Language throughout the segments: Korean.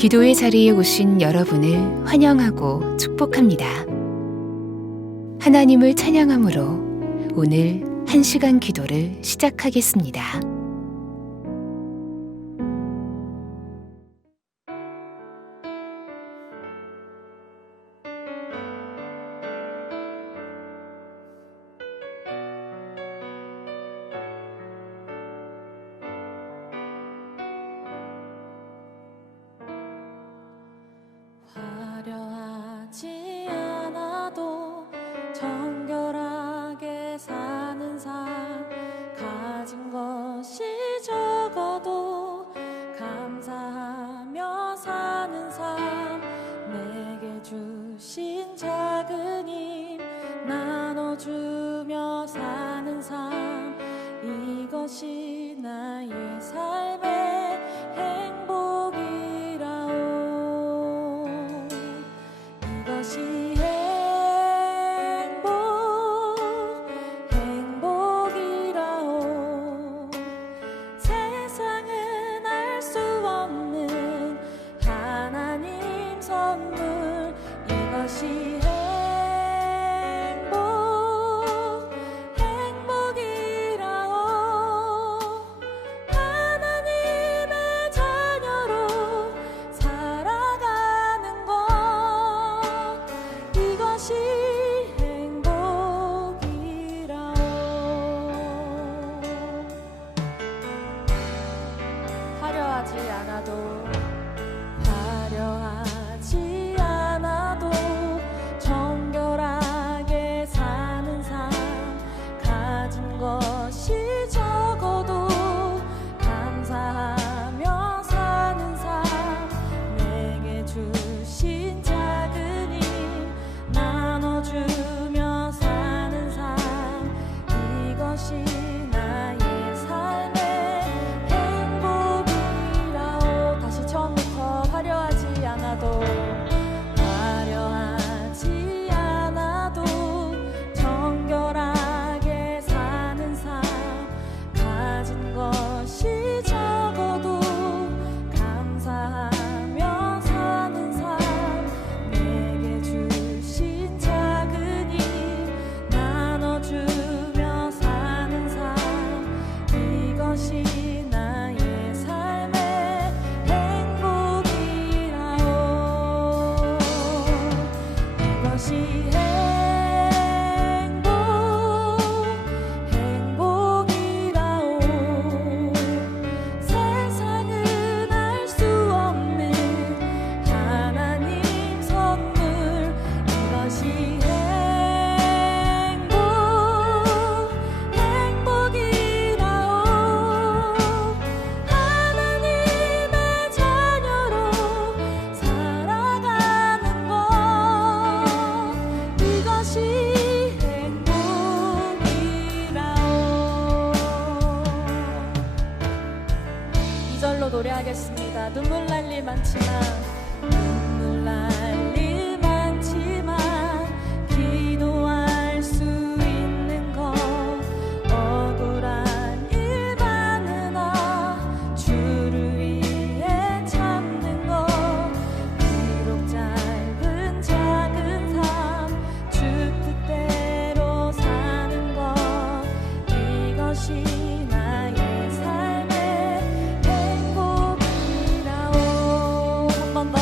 기도의 자리에 오신 여러분을 환영하고 축복합니다. 하나님을 찬양함으로 오늘 1시간 기도를 시작하겠습니다. 화려하지 않아도 정결하게 사는 삶, 가진 것이 적어도 감사하며 사는 삶, 내게 주신 작은 힘 나눠주며 사는 삶, 이것이 나의 삶의 행복이라오. 이것이 행복이라오. 세상은 알 수 없는 하나님 선물, 이것이 행복이라오. 하나님의 자녀로 살아가는 것, 이것이 행복이라오. 화려하지 않아도 정결하게 사는 삶, 가진 것이 적어도 감사하며 사는 삶, 내게 주신 작은 힘 나눠주며 사는 삶, 이것이 나의 삶의 행복이라오. 다시 처음부터 화려하지 않아도 정결하게 사는 삶, 가진 것이 적어도 감사하며 사는 삶, 내게 주신 작은 힘 나눠주며 사는 삶, 이것이 나의 삶의 행복이라오. 이것이 행복이라오. 세상은 알 수 없는 하나님 선물, 이것이 행복이라오. 하나님의 자녀로 살아가는 것, 이것이 행복이라오. 2절로 노래하겠습니다. 눈물 날 일 많지만 기도할 수 있는 것, 억울한 일 많으나 주를 위해 참는 것, 비록 짧은 작은 삶 주 뜻대로 사는 것, 이것이 나의 삶의 행복이라오. 한 번 더.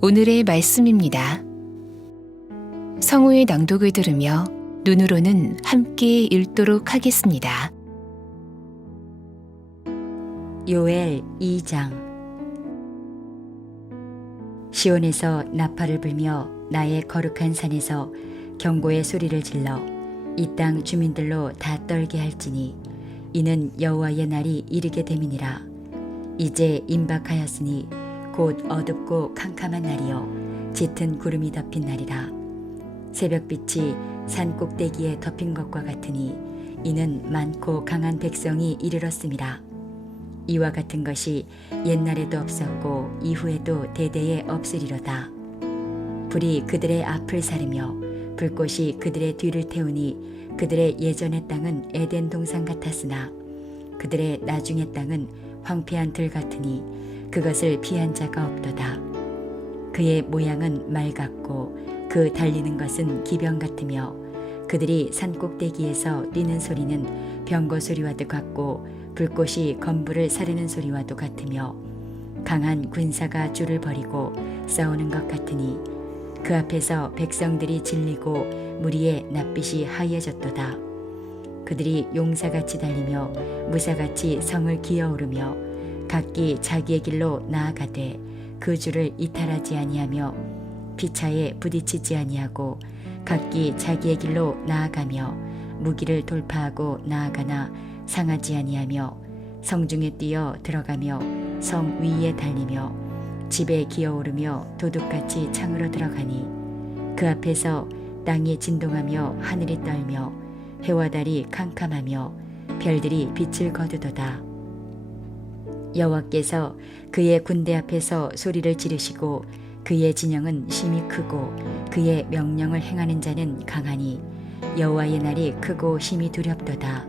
오늘의 말씀입니다. 성우의 낭독을 들으며 눈으로는 함께 읽도록 하겠습니다. 요엘 2장. 시온에서 나팔을 불며 나의 거룩한 산에서 경고의 소리를 질러 이 땅 주민들로 다 떨게 할지니 이는 여호와의 날이 이르게 됨이니라. 이제 임박하였으니 곧 어둡고 캄캄한 날이요 짙은 구름이 덮인 날이라. 새벽빛이 산 꼭대기에 덮인 것과 같으니 이는 많고 강한 백성이 이르렀음이라. 이와 같은 것이 옛날에도 없었고 이후에도 대대에 없으리로다. 불이 그들의 앞을 사르며 불꽃이 그들의 뒤를 태우니 그들의 예전의 땅은 에덴 동산 같았으나 그들의 나중의 땅은 황폐한 들 같으니 그것을 피한 자가 없도다. 그의 모양은 말 같고 그 달리는 것은 기병 같으며 그들이 산 꼭대기에서 뛰는 소리는 병거 소리와도 같고 불꽃이 건불을 사르는 소리와도 같으며 강한 군사가 줄을 벌이고 싸우는 것 같으니 그 앞에서 백성들이 질리고 무리의 낯빛이 하얘졌도다. 그들이 용사같이 달리며 무사같이 성을 기어오르며 각기 자기의 길로 나아가되 그 줄을 이탈하지 아니하며 피차에 부딪히지 아니하고 각기 자기의 길로 나아가며 무기를 돌파하고 나아가나 상하지 아니하며 성중에 뛰어 들어가며 성 위에 달리며 집에 기어오르며 도둑같이 창으로 들어가니 그 앞에서 땅이 진동하며 하늘이 떨며 해와 달이 캄캄하며 별들이 빛을 거두도다. 여호와께서 그의 군대 앞에서 소리를 지르시고 그의 진영은 심히 크고 그의 명령을 행하는 자는 강하니 여호와의 날이 크고 심히 두렵도다.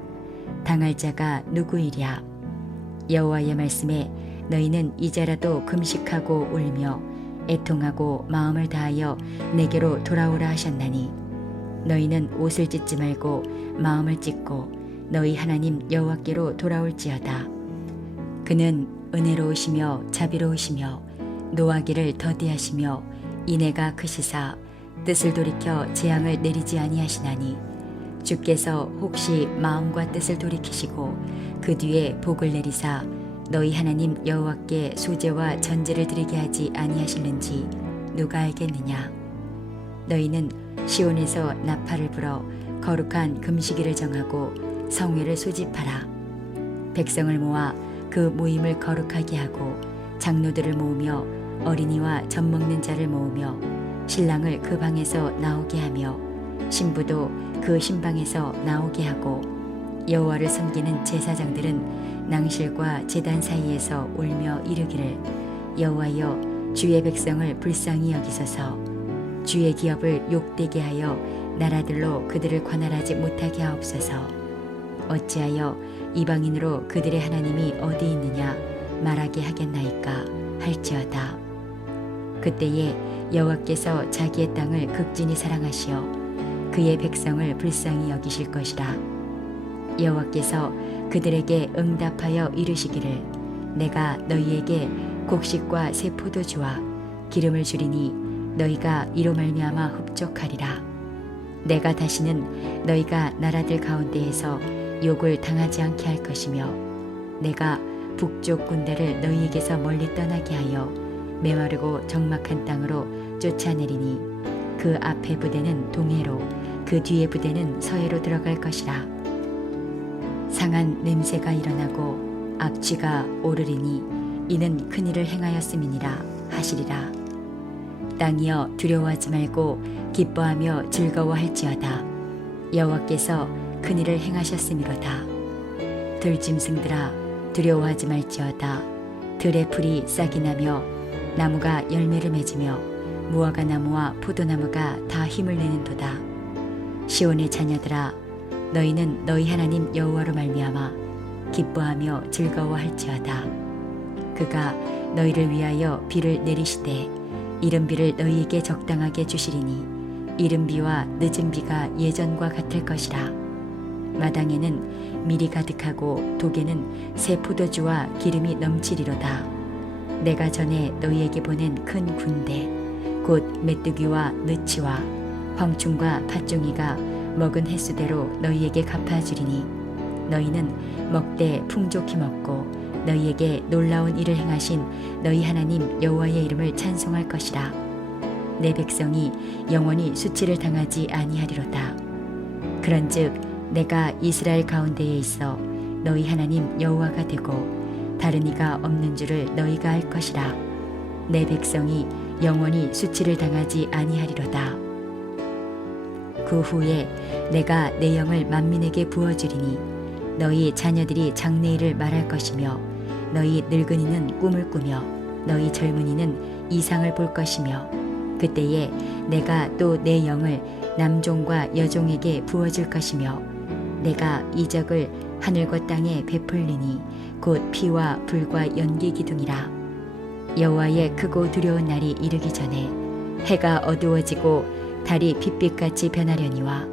당할 자가 누구이랴? 여호와의 말씀에 너희는 이제라도 금식하고 울며 애통하고 마음을 다하여 내게로 돌아오라 하셨나니 너희는 옷을 찢지 말고 마음을 찢고 너희 하나님 여호와께로 돌아올지어다. 그는 은혜로우시며 자비로우시며 노하기를 더디하시며 인애가 크시사 뜻을 돌이켜 재앙을 내리지 아니하시나니 주께서 혹시 마음과 뜻을 돌이키시고 그 뒤에 복을 내리사 너희 하나님 여호와께 소제와 전제를 드리게 하지 아니하실는지 누가 알겠느냐? 너희는 시온에서 나팔을 불어 거룩한 금식일을 정하고 성회를 소집하라. 백성을 모아 그 모임을 거룩하게 하고 장로들을 모으며 어린이와 젖 먹는 자를 모으며 신랑을 그 방에서 나오게 하며 신부도 그 신방에서 나오게 하고 여호와를 섬기는 제사장들은 낭실과 제단 사이에서 울며 이르기를 여호와여 주의 백성을 불쌍히 여기소서. 주의 기업을 욕되게 하여 나라들로 그들을 관할하지 못하게 하옵소서. 어찌하여 이방인으로 그들의 하나님이 어디 있느냐 말하게 하겠나이까 할지어다. 그때에 여호와께서 자기의 땅을 극진히 사랑하시어 그의 백성을 불쌍히 여기실 것이라. 여호와께서 그들에게 응답하여 이르시기를 내가 너희에게 곡식과 새 포도주와 기름을 주리니 너희가 이로 말미암아 흡족하리라. 내가 다시는 너희가 나라들 가운데에서 욕을 당하지 않게 할 것이며 내가 북쪽 군대를 너희에게서 멀리 떠나게 하여 메마르고 적막한 땅으로 쫓아내리니 그 앞에 부대는 동해로 그 뒤에 부대는 서해로 들어갈 것이라. 상한 냄새가 일어나고 악취가 오르리니 이는 큰일을 행하였음이니라 하시리라. 땅이여 두려워하지 말고 기뻐하며 즐거워할지어다. 여호와께서 큰일을 행하셨음이로다. 들짐승들아 두려워하지 말지어다. 들의 풀이 싹이 나며 나무가 열매를 맺으며 무화과 나무와 포도나무가 다 힘을 내는도다. 시온의 자녀들아 너희는 너희 하나님 여호와로 말미암아 기뻐하며 즐거워할지어다. 그가 너희를 위하여 비를 내리시되 이른 비를 너희에게 적당하게 주시리니 이른 비와 늦은 비가 예전과 같을 것이라. 마당에는 밀이 가득하고 독에는 새 포도주와 기름이 넘치리로다. 내가 전에 너희에게 보낸 큰 군대 곧 메뚜기와 느치와 황충과 팥종이가 먹은 횟수대로 너희에게 갚아주리니 너희는 먹되 풍족히 먹고 너희에게 놀라운 일을 행하신 너희 하나님 여호와의 이름을 찬송할 것이라. 내 백성이 영원히 수치를 당하지 아니하리로다. 그런즉 내가 이스라엘 가운데에 있어 너희 하나님 여호와가 되고 다른 이가 없는 줄을 너희가 알 것이라. 내 백성이 영원히 수치를 당하지 아니하리로다. 그 후에 내가 내 영을 만민에게 부어주리니 너희 자녀들이 장래일을 말할 것이며 너희 늙은이는 꿈을 꾸며 너희 젊은이는 이상을 볼 것이며 그때에 내가 또 내 영을 남종과 여종에게 부어줄 것이며 내가 이적을 하늘과 땅에 베풀리니 곧 피와 불과 연기 기둥이라. 여호와의 크고 두려운 날이 이르기 전에 해가 어두워지고 달이 빛빛같이 변하려니와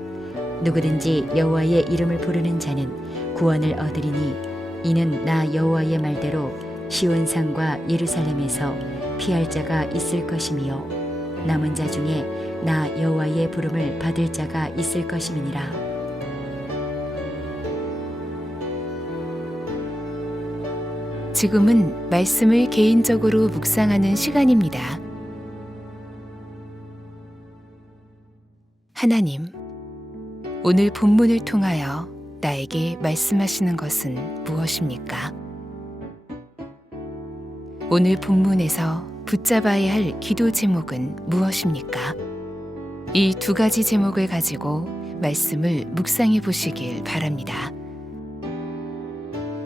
누구든지 여호와의 이름을 부르는 자는 구원을 얻으리니 이는 나 여호와의 말대로 시온산과 예루살렘에서 피할 자가 있을 것이며 남은 자 중에 나 여호와의 부름을 받을 자가 있을 것임이니라. 지금은 말씀을 개인적으로 묵상하는 시간입니다. 하나님, 오늘 본문을 통하여 나에게 말씀하시는 것은 무엇입니까? 오늘 본문에서 붙잡아야 할 기도 제목은 무엇입니까? 이 두 가지 제목을 가지고 말씀을 묵상해 보시길 바랍니다.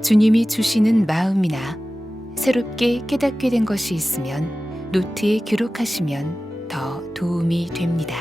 주님이 주시는 마음이나 새롭게 깨닫게 된 것이 있으면 노트에 기록하시면 더 도움이 됩니다.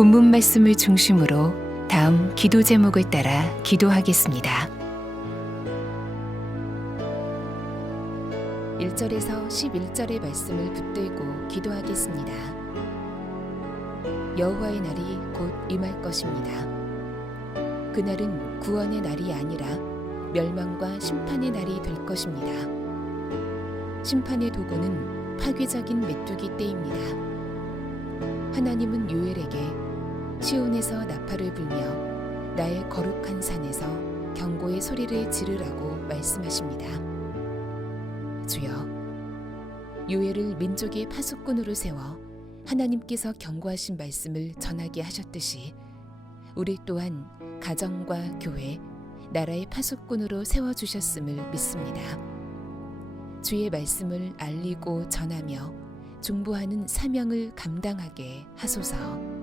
본문 말씀을 중심으로 다음 기도 제목을 따라 기도하겠습니다. 1절에서 11절의 말씀을 붙들고 기도하겠습니다. 여호와의 날이 곧 임할 것입니다. 그날은 구원의 날이 아니라 멸망과 심판의 날이 될 것입니다. 심판의 도구는 파괴적인 메뚜기 떼입니다. 하나님은 요엘에게 시온에서 나팔을 불며 나의 거룩한 산에서 경고의 소리를 지르라고 말씀하십니다. 주여, 요엘을 민족의 파수꾼으로 세워 하나님께서 경고하신 말씀을 전하게 하셨듯이 우리 또한 가정과 교회, 나라의 파수꾼으로 세워주셨음을 믿습니다. 주의 말씀을 알리고 전하며 중보하는 사명을 감당하게 하소서.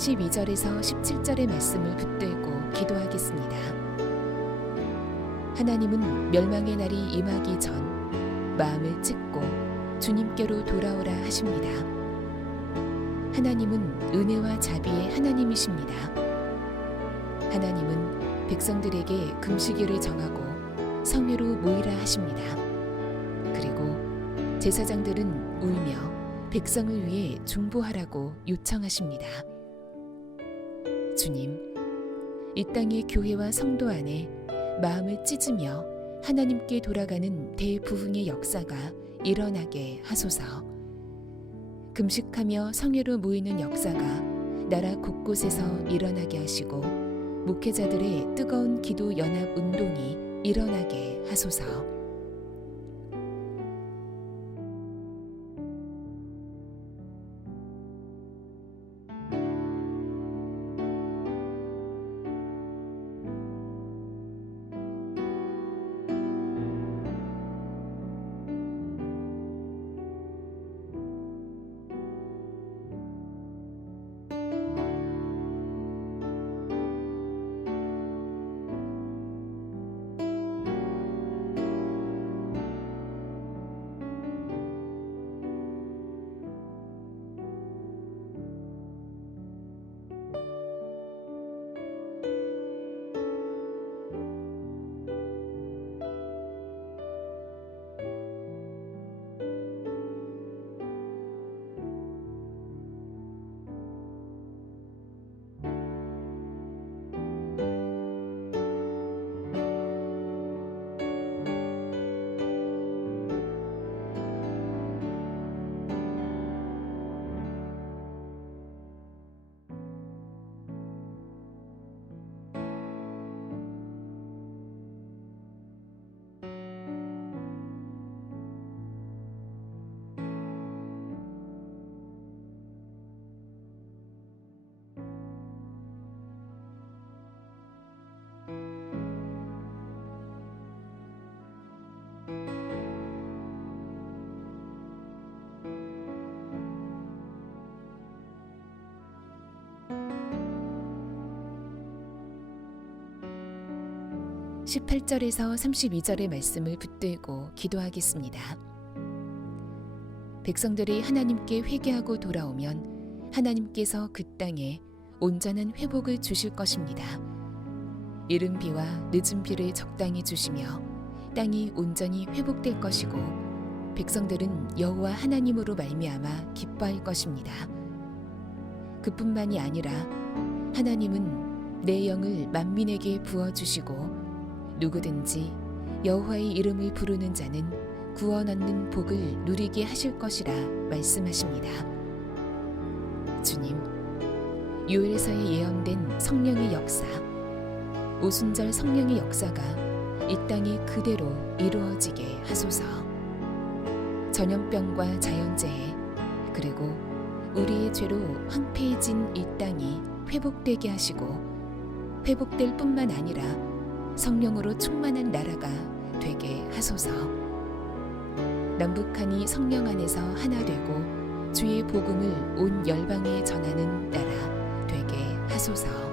(12절에서 17절의) 말씀을 붙들고 기도하겠습니다. 하나님은 멸망의 날이 임하기 전 마음을 찢고 주님께로 돌아오라 하십니다. 하나님은 은혜와 자비의 하나님이십니다. 하나님은 백성들에게 금식일을 정하고 성회로 모이라 하십니다. 그리고 제사장들은 울며 백성을 위해 중보하라고 요청하십니다. 주님, 이 땅의 교회와 성도 안에 마음을 찢으며 하나님께 돌아가는 대부흥의 역사가 일어나게 하소서. 금식하며 성회로 모이는 역사가 나라 곳곳에서 일어나게 하시고 목회자들의 뜨거운 기도 연합 운동이 일어나게 하소서. 18절에서 32절의 말씀을 붙들고 기도하겠습니다. 백성들이 하나님께 회개하고 돌아오면 하나님께서 그 땅에 온전한 회복을 주실 것입니다. 이른 비와 늦은 비를 적당히 주시며 땅이 온전히 회복될 것이고 백성들은 여호와 하나님으로 말미암아 기뻐할 것입니다. 그뿐만이 아니라 하나님은 내 영을 만민에게 부어주시고 누구든지 여호와의 이름을 부르는 자는 구원 얻는 복을 누리게 하실 것이라 말씀하십니다. 주님, 요엘서에 예언된 성령의 역사, 오순절 성령의 역사가 이 땅에 그대로 이루어지게 하소서. 전염병과 자연재해 그리고 우리의 죄로 황폐해진 이 땅이 회복되게 하시고 회복될 뿐만 아니라 성령으로 충만한 나라가 되게 하소서. 남북한이 성령 안에서 하나 되고 주의 복음을 온 열방에 전하는 나라 되게 하소서.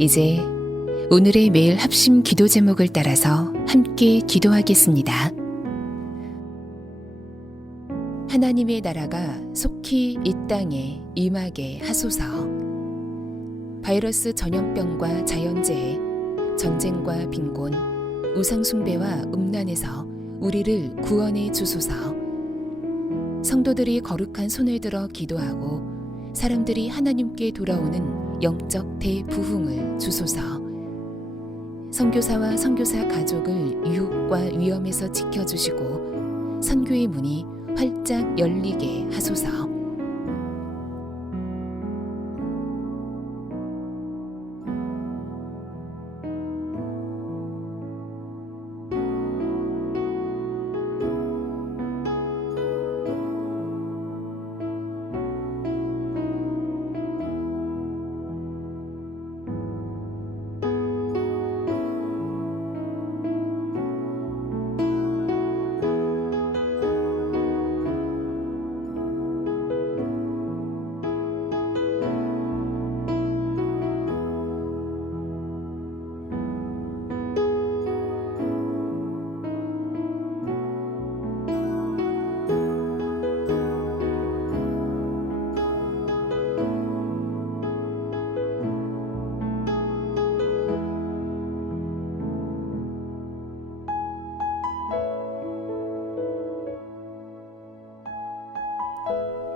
이제 오늘의 매일 합심 기도 제목을 따라서 함께 기도하겠습니다. 하나님의 나라가 속히 이 땅에 임하게 하소서. 바이러스 전염병과 자연재해, 전쟁과 빈곤, 우상숭배와 음란에서 우리를 구원해 주소서. 성도들이 거룩한 손을 들어 기도하고 사람들이 하나님께 돌아오는 영적 대부흥을 주소서. 선교사와 선교사 가족을 유혹과 위험에서 지켜주시고 선교의 문이 활짝 열리게 하소서.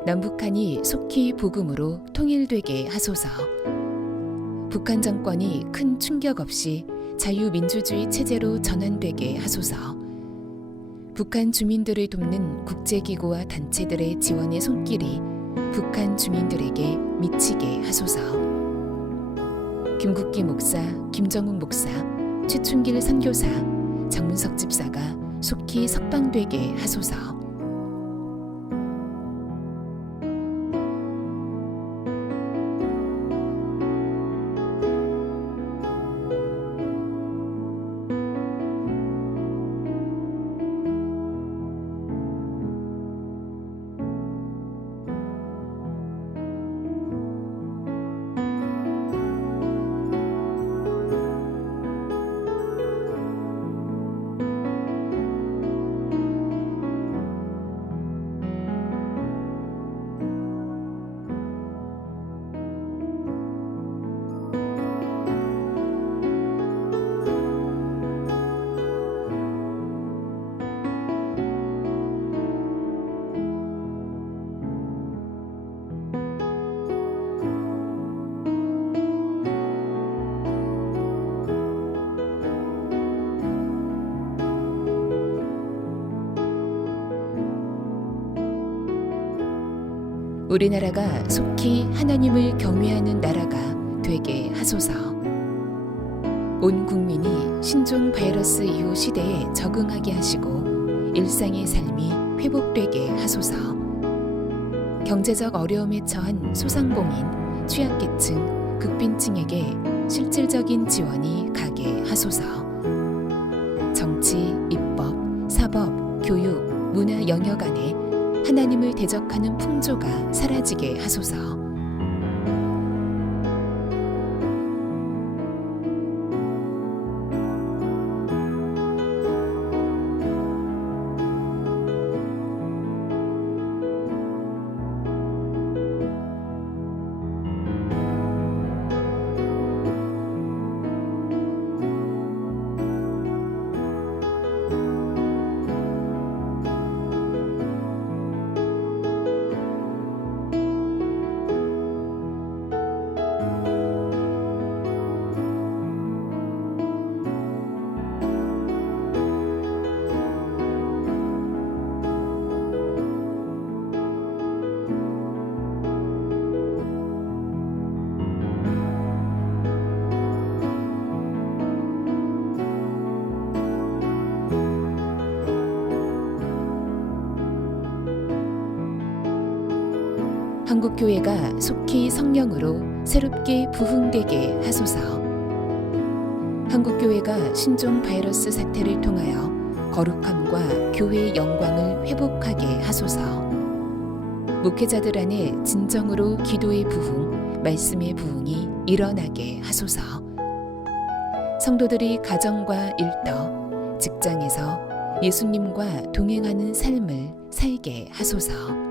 남북한이 속히 복음으로 통일되게 하소서. 북한 정권이 큰 충격 없이 자유민주주의 체제로 전환되게 하소서. 북한 주민들을 돕는 국제기구와 단체들의 지원의 손길이 북한 주민들에게 미치게 하소서. 김국기 목사, 김정욱 목사, 최춘길 선교사, 장문석 집사가 속히 석방되게 하소서. 우리나라가 속히 하나님을 경외하는 나라가 되게 하소서. 온 국민이 신종 바이러스 이후 시대에 적응하게 하시고 일상의 삶이 회복되게 하소서. 경제적 어려움에 처한 소상공인, 취약계층, 극빈층에게 실질적인 지원이 가게 하소서. 정치, 입법, 사법, 교육, 문화 영역 안에 하나님을 대적하는 풍조가 사라지게 하소서. 한국교회가 속히 성령으로 새롭게 부흥되게 하소서. 한국교회가 신종 바이러스 사태를 통하여 거룩함과 교회의 영광을 회복하게 하소서. 목회자들 안에 진정으로 기도의 부흥, 말씀의 부흥이 일어나게 하소서. 성도들이 가정과 일터, 직장에서 예수님과 동행하는 삶을 살게 하소서.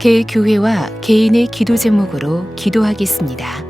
개교회와 개인의 기도 제목으로 기도하겠습니다.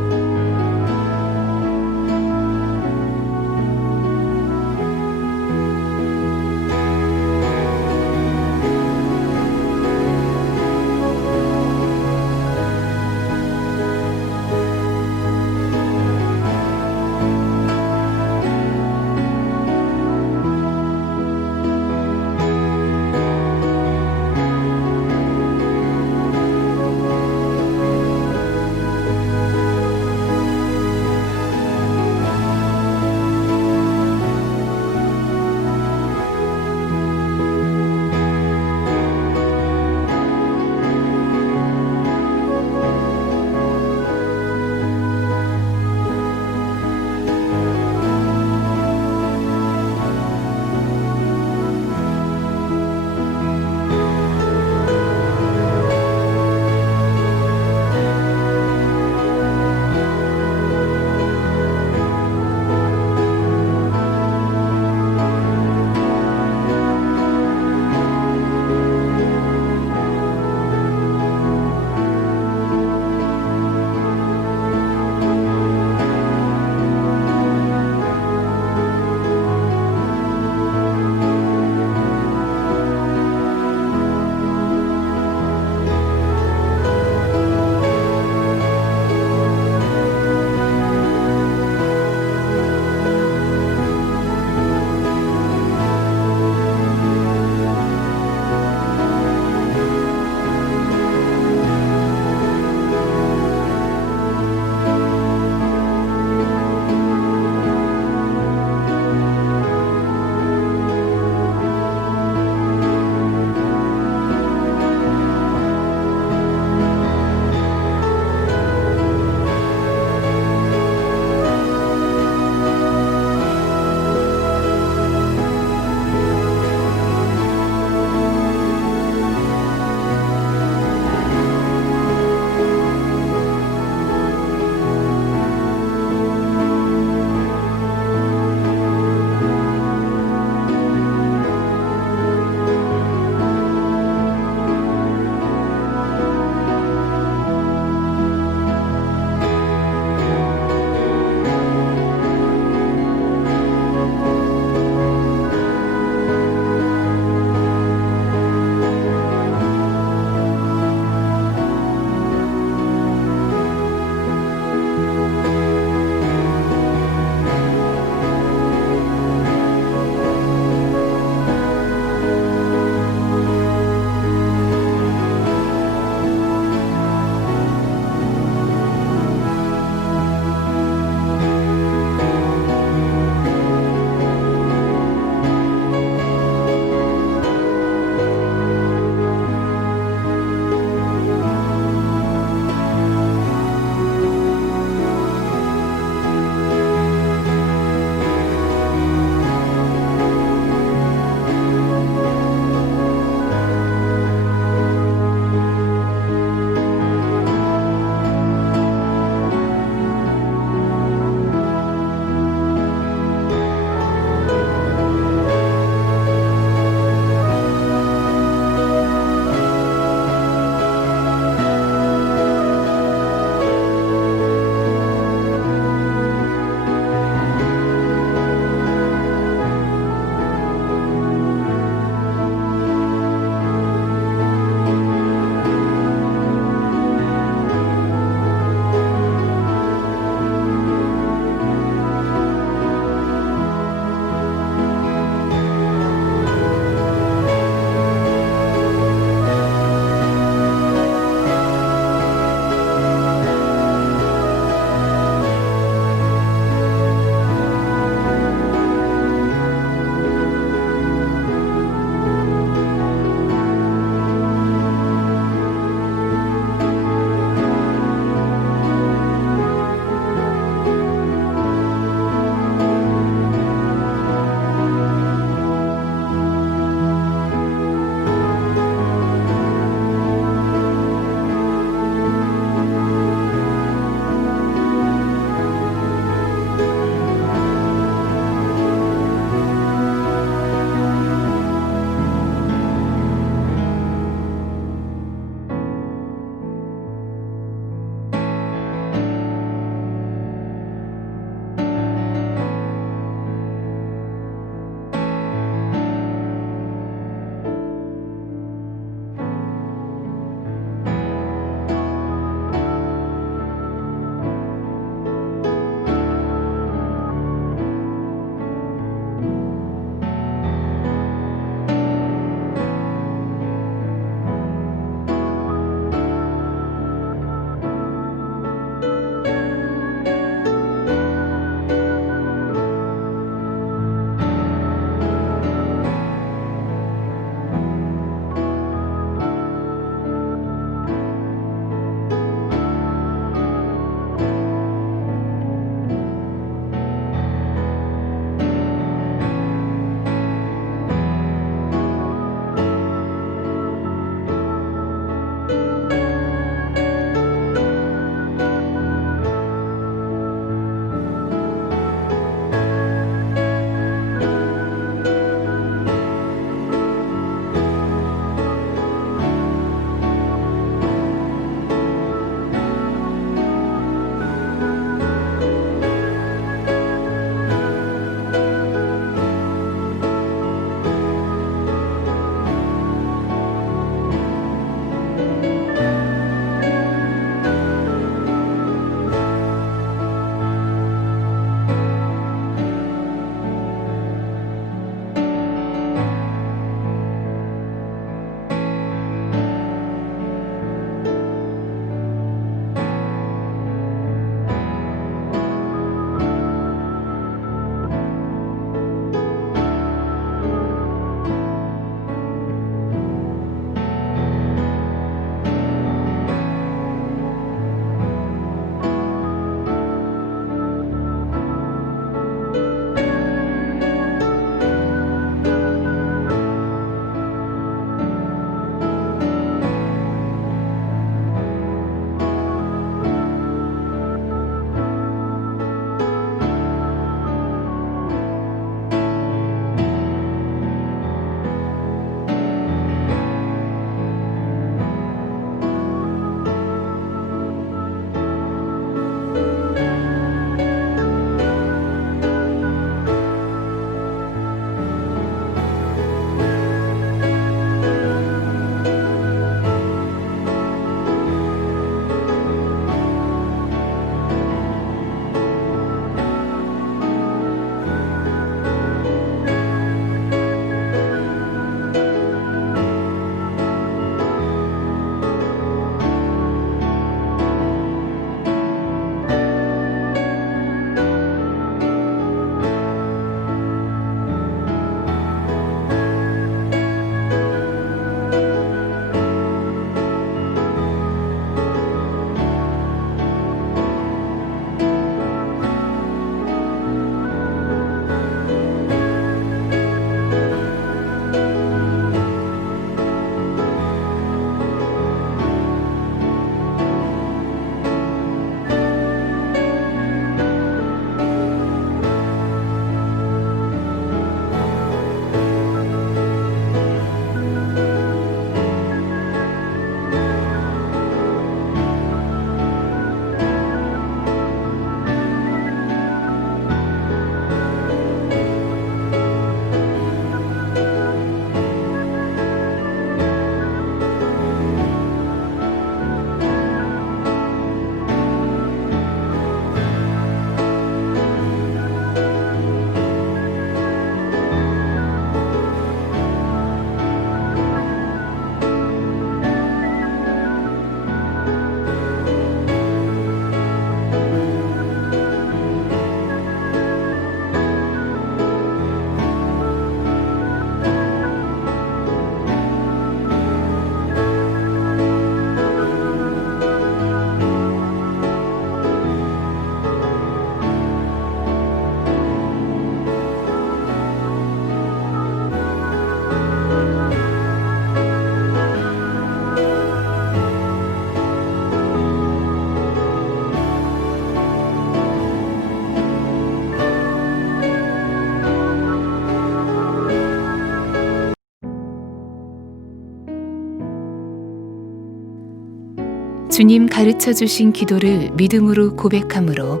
주님 가르쳐 주신 기도를 믿음으로 고백함으로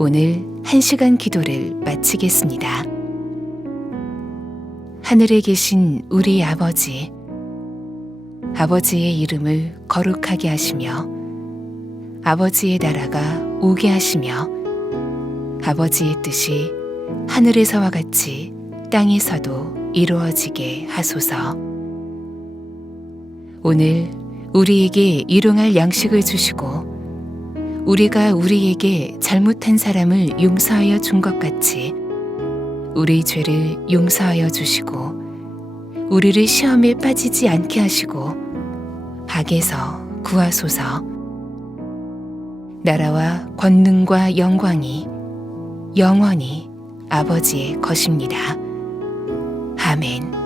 오늘 1시간 기도를 마치겠습니다. 하늘에 계신 우리 아버지, 아버지의 이름을 거룩하게 하시며 아버지의 나라가 오게 하시며 아버지의 뜻이 하늘에서와 같이 땅에서도 이루어지게 하소서. 오늘 우리에게 일용할 양식을 주시고 우리가 우리에게 잘못한 사람을 용서하여 준 것 같이 우리 죄를 용서하여 주시고 우리를 시험에 빠지지 않게 하시고 악에서 구하소서. 나라와 권능과 영광이 영원히 아버지의 것입니다. 아멘.